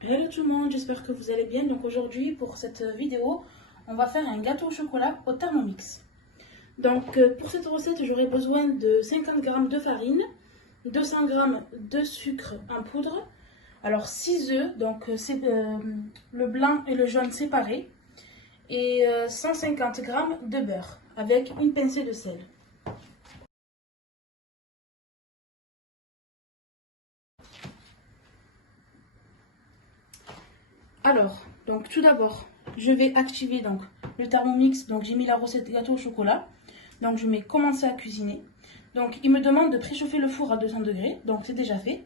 Hello tout le monde, j'espère que vous allez bien. Donc aujourd'hui pour cette vidéo, on va faire un gâteau au chocolat au Thermomix. Donc pour cette recette, j'aurai besoin de 50 g de farine, 200 g de sucre en poudre, alors 6 œufs, donc c'est le blanc et le jaune séparés, et 150 g de beurre avec une pincée de sel. Alors, donc tout d'abord, je vais activer donc le Thermomix. Donc j'ai mis la recette gâteau au chocolat. Donc je mets commencer à cuisiner. Donc il me demande de préchauffer le four à 200 degrés. Donc c'est déjà fait.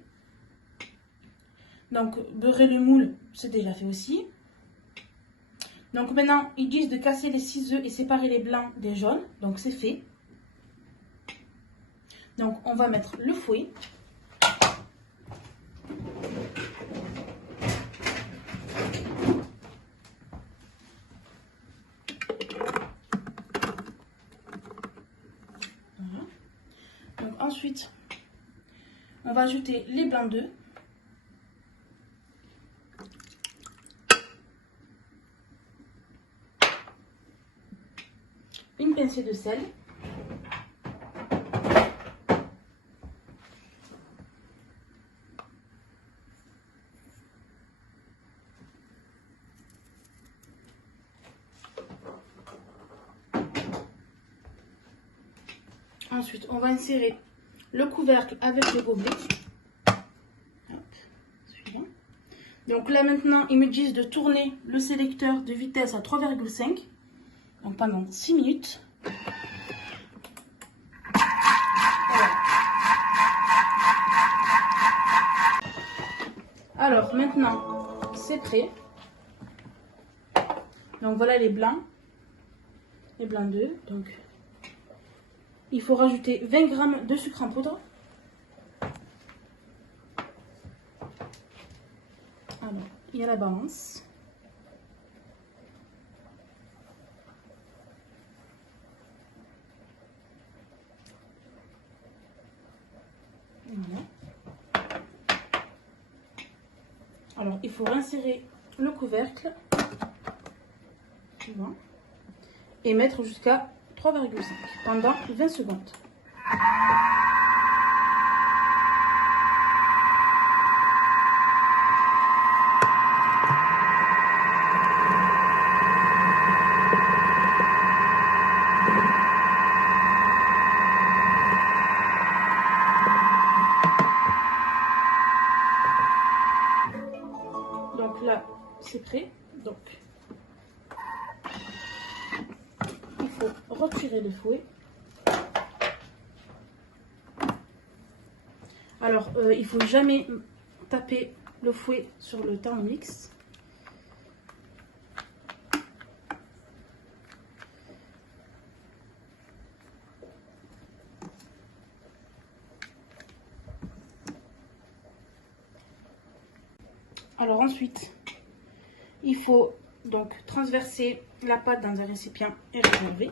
Donc beurrer le moule, c'est déjà fait aussi. Donc maintenant, ils disent de casser les 6 œufs et séparer les blancs des jaunes. Donc c'est fait. Donc on va mettre le fouet. Voilà. Donc ensuite, on va ajouter les blancs d'œufs. Une pincée de sel. Ensuite, on va insérer le couvercle avec le gobelet. Hop, donc là maintenant, ils me disent de tourner le sélecteur de vitesse à 3,5. Donc pendant 6 minutes. Voilà. Alors maintenant, c'est prêt. Donc voilà les blancs d'œufs. Donc il faut rajouter 20 g de sucre en poudre. Alors, il y a la balance. Voilà. Alors, il faut insérer le couvercle et mettre jusqu'à 3,5 pendant 20 secondes. Donc là, c'est prêt. Donc, il faut retirer le fouet. Alors, il ne faut jamais taper le fouet sur le Thermomix. Alors ensuite, il faut donc transverser la pâte dans un récipient et réserver.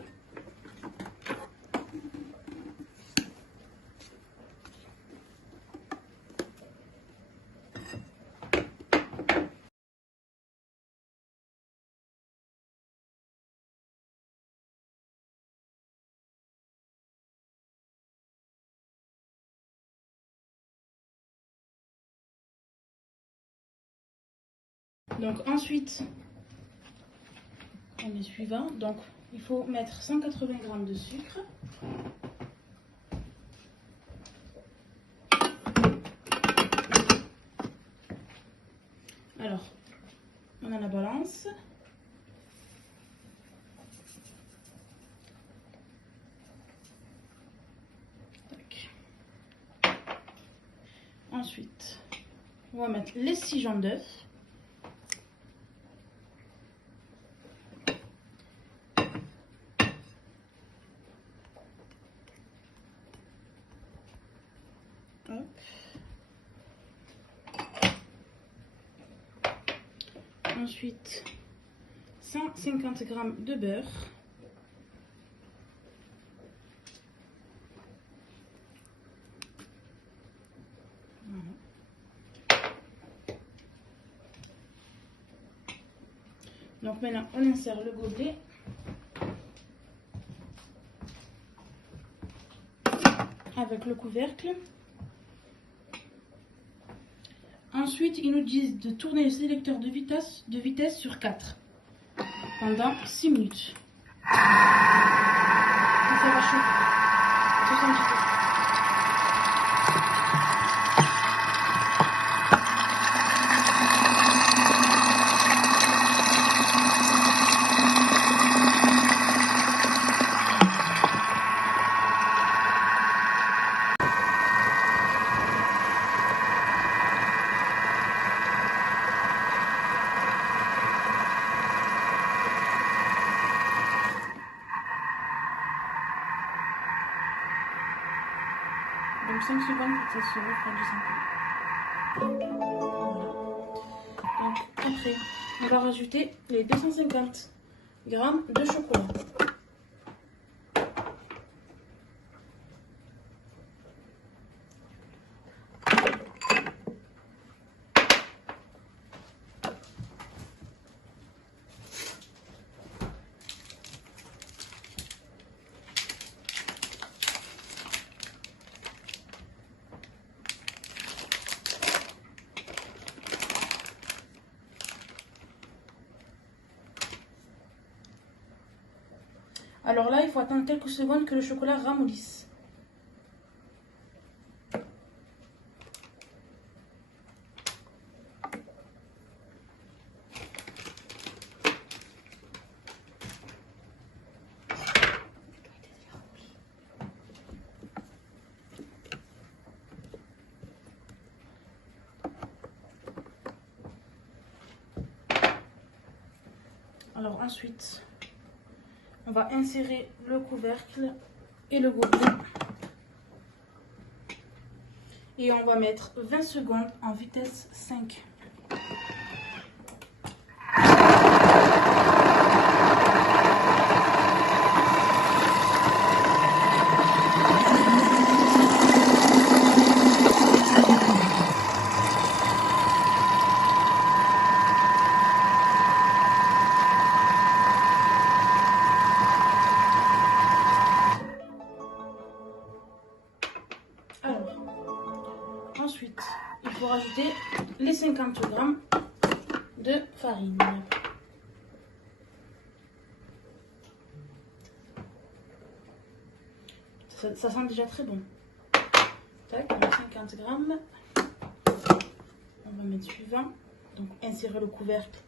Donc ensuite, on est suivant. Donc il faut mettre 180 g de sucre. Alors, on a la balance. Tac. Ensuite, on va mettre les 6 jaunes d'œufs. Ensuite, 150 g de beurre. Voilà. Donc maintenant, on insère le gobelet. Avec le couvercle. Ensuite, ils nous disent de tourner le sélecteur de vitesse sur 4 pendant 6 minutes. Et ça va chauffer. Attention un petit peu. Donc 5 secondes pour que ça se refroidisse un peu. Voilà. Donc après, on va rajouter les 250 g de chocolat. Alors là, il faut attendre quelques secondes que le chocolat ramollisse. Alors ensuite, on va insérer le couvercle et le gobelet. Et on va mettre 20 secondes en vitesse 5. Ensuite, il faut rajouter les 50 g de farine. Ça sent déjà très bon. Tac, on a 50 g. On va mettre suivant. Donc insérer le couvercle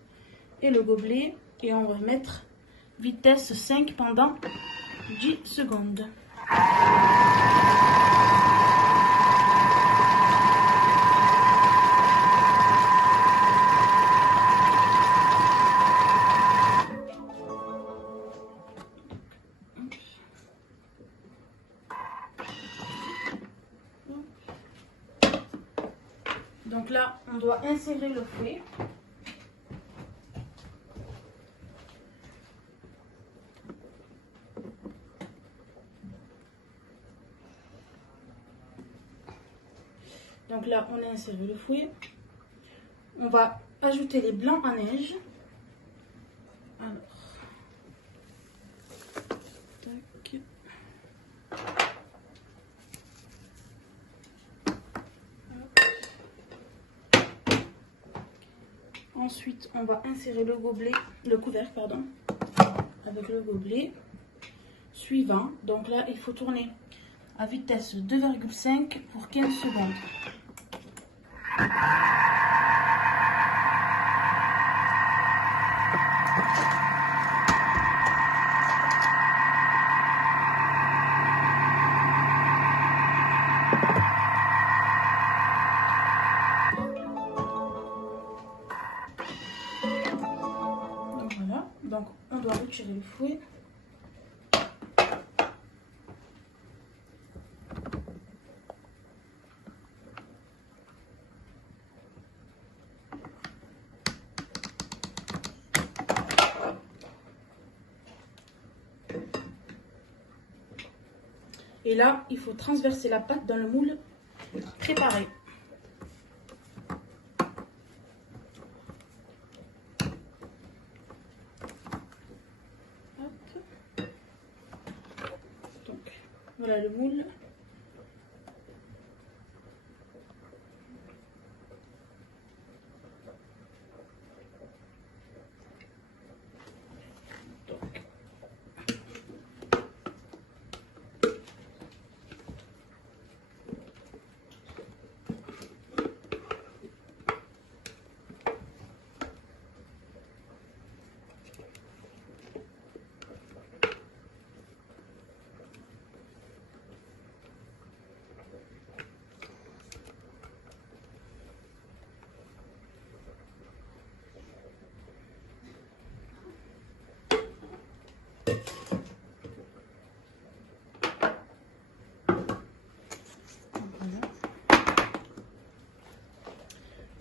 et le gobelet. Et on va mettre vitesse 5 pendant 10 secondes. Donc là, on doit insérer le fouet. Donc là, on a inséré le fouet. On va ajouter les blancs à neige. Alors, tac. Ensuite, on va insérer le couvercle, pardon, avec le gobelet suivant. Donc là, il faut tourner à vitesse 2,5 pour 15 secondes. Donc voilà, donc on doit retirer le fouet. Et là, il faut transverser la pâte dans le moule préparé. Voilà le moule.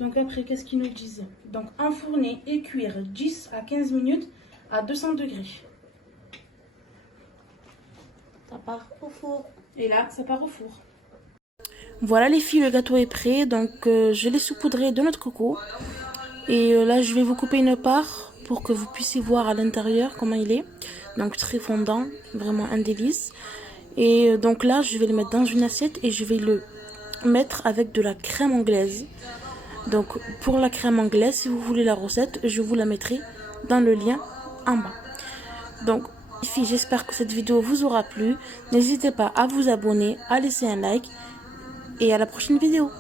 Donc après, qu'est-ce qu'ils nous disent? Donc enfourner et cuire 10 à 15 minutes à 200 degrés. Ça part au four. Et là, ça part au four. Voilà les filles, le gâteau est prêt. Donc je l'ai saupoudré de noix de coco. Et là, je vais vous couper une part pour que vous puissiez voir à l'intérieur comment il est. Donc très fondant, vraiment un délice. Et donc là, je vais le mettre dans une assiette et je vais le mettre avec de la crème anglaise. Donc pour la crème anglaise, si vous voulez la recette, je vous la mettrai dans le lien en bas. Donc les filles, j'espère que cette vidéo vous aura plu. N'hésitez pas à vous abonner, à laisser un like et à la prochaine vidéo.